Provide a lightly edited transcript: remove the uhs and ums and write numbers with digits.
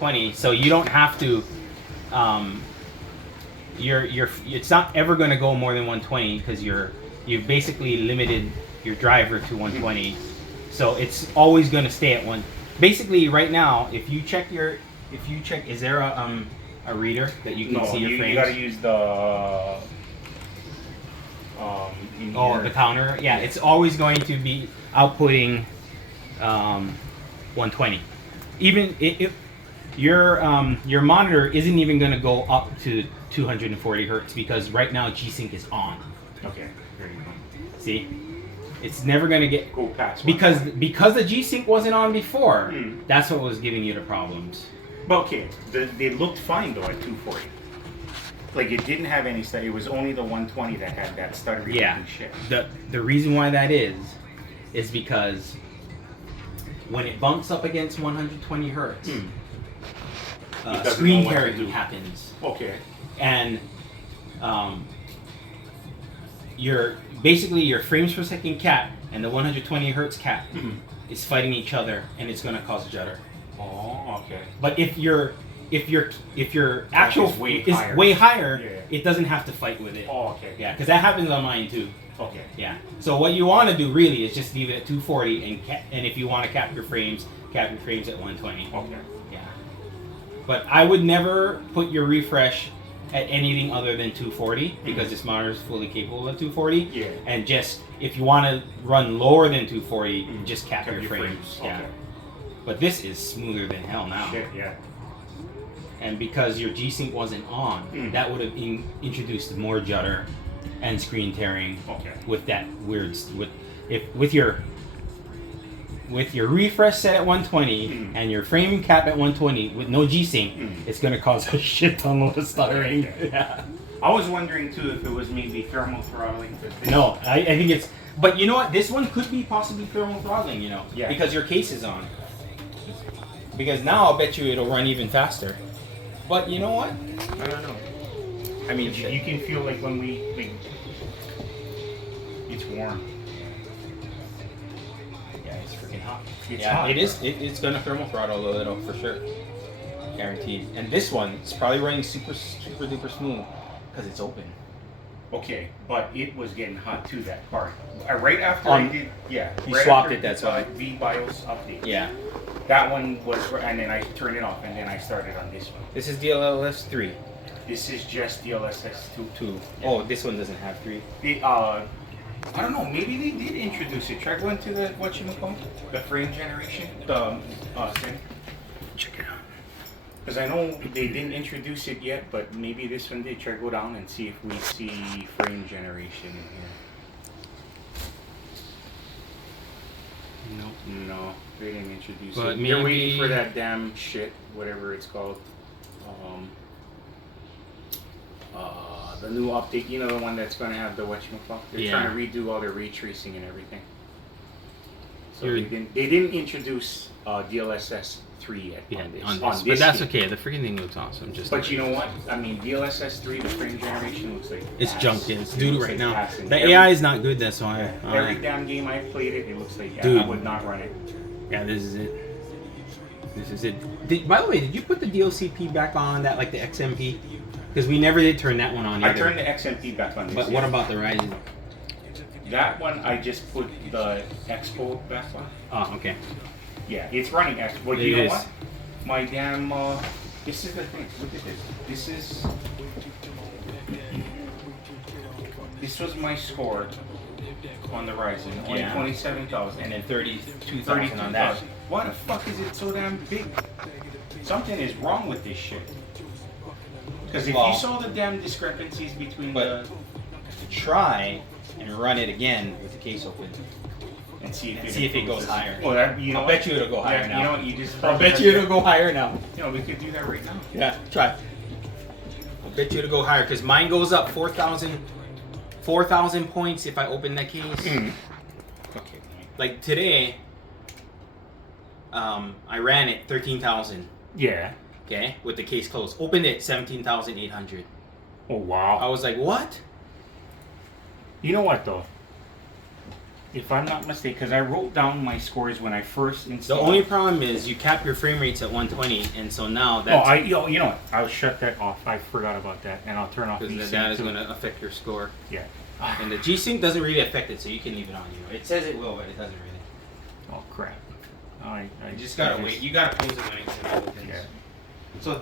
20, so you don't have to. It's not ever going to go more than 120 because you've basically limited your driver to 120. So it's always going to stay at one. Basically, right now, if you check, is there a reader that you can see your frames? You got to use the the counter. Yeah, it's always going to be outputting 120. Even your monitor isn't even going to go up to 240 hertz because right now G-Sync is on. Okay, there you go. See, it's never going to go past because the G-Sync wasn't on before. That's what was giving you the problems. But okay, they looked fine though at 240. Like it didn't have any stutter. It was only the 120 that had that stuttering shit. The reason why that is because when it bumps up against 120 hertz, screen tearing happens. Okay. And your frames per second cap and the 120 hertz cap is fighting each other, and it's going to cause judder. Oh, okay. But if your actual is way higher, it doesn't have to fight with it. Oh, okay. Yeah, because that happens on mine too. Okay. Yeah. So what you want to do really is just leave it at 240, and if you want to cap your frames at 120. Okay. Yeah. But I would never put your refresh at anything other than 240 because this monitor is fully capable of 240. Yeah. And just if you want to run lower than 240, just cap your frames. Okay. Yeah. But this is smoother than hell now. Shit, yeah. And because your G-Sync wasn't on, that would have introduced more judder and screen tearing. Okay. With that weird with your refresh set at 120 and your frame cap at 120 with no G-Sync, it's gonna cause a shit ton of stuttering. Yeah. I was wondering too if it was maybe thermal throttling. No, I think it's. But you know what? This one could be possibly thermal throttling. Yeah. Because your case is on. Because now I'll bet you it'll run even faster. But you know what? I don't know. I mean, you can feel like when it's warm. Yeah, it's freaking hot. It's hot. It is. It's gonna thermal throttle a little for sure, guaranteed. And this one, it's probably running super duper smooth because it's open. Okay, but it was getting hot too, that part. Right after you swapped it. That's why. VBIOS update. Yeah. That one was, and then I turned it off, and then I started on this one. This is DLSS 3. This is just DLSS 2. Yeah. Oh, this one doesn't have 3. I don't know. Maybe they did introduce it. Try going to the the frame generation, the thing. Check it out. Because I know they didn't introduce it yet, but maybe this one did. Try go down and see if we see frame generation in here. Nope. No, they didn't introduce but it. They're waiting for that damn shit, whatever it's called. The new update, you know, the one that's going to have the whatchamacallit. They're trying to redo all their ray tracing and everything. So they didn't introduce DLSS 3 yet on this. But that's okay. The freaking thing looks awesome. But you know what? I mean, DLSS 3, the frame generation looks like it's junk. It's doo-doo right now. Ass. The AI is not good. That's why. Every damn game I played it looks like I would not run it. Yeah, this is it. This is it. By the way, did you put the DOCP back on that, like the XMP? Because we never did turn that one on either. I turned the XMP back on. But what about the Ryzen? That one, I just put the Expo back on. Oh, okay. Yeah, it's running Expo. But you know what? My damn, this is the thing. Look at this. This was my score on the Ryzen. Only 27,000. And then 32,000 on that. Why the fuck is it so damn big? Something is wrong with this shit. Because if you saw the damn discrepancies between try and run it again with the case open and see if it goes higher. Well, I'll bet you it'll go higher now. You know what? You just. I'll bet you it'll go higher now. You know, we could do that right now. Yeah, try. I'll bet you it'll go higher because mine goes up 4,000 points if I open that case. Okay. Like today, I ran it 13,000. Yeah. Okay, with the case closed. Opened it 17,800. Oh wow! I was like, what? You know what though? if I'm not mistaken, because I wrote down my scores when I first The installed. only problem is you cap your frame rates at 120, and so now Oh, that's you know what? I'll shut that off. I forgot about that, and I'll turn off because VSync that is too. going to affect your score. Yeah. And the G-Sync doesn't really affect it, so you can leave it on. It says it will, but it doesn't really. Oh crap. I You just gotta wait. You gotta close it when it's in. Yeah. So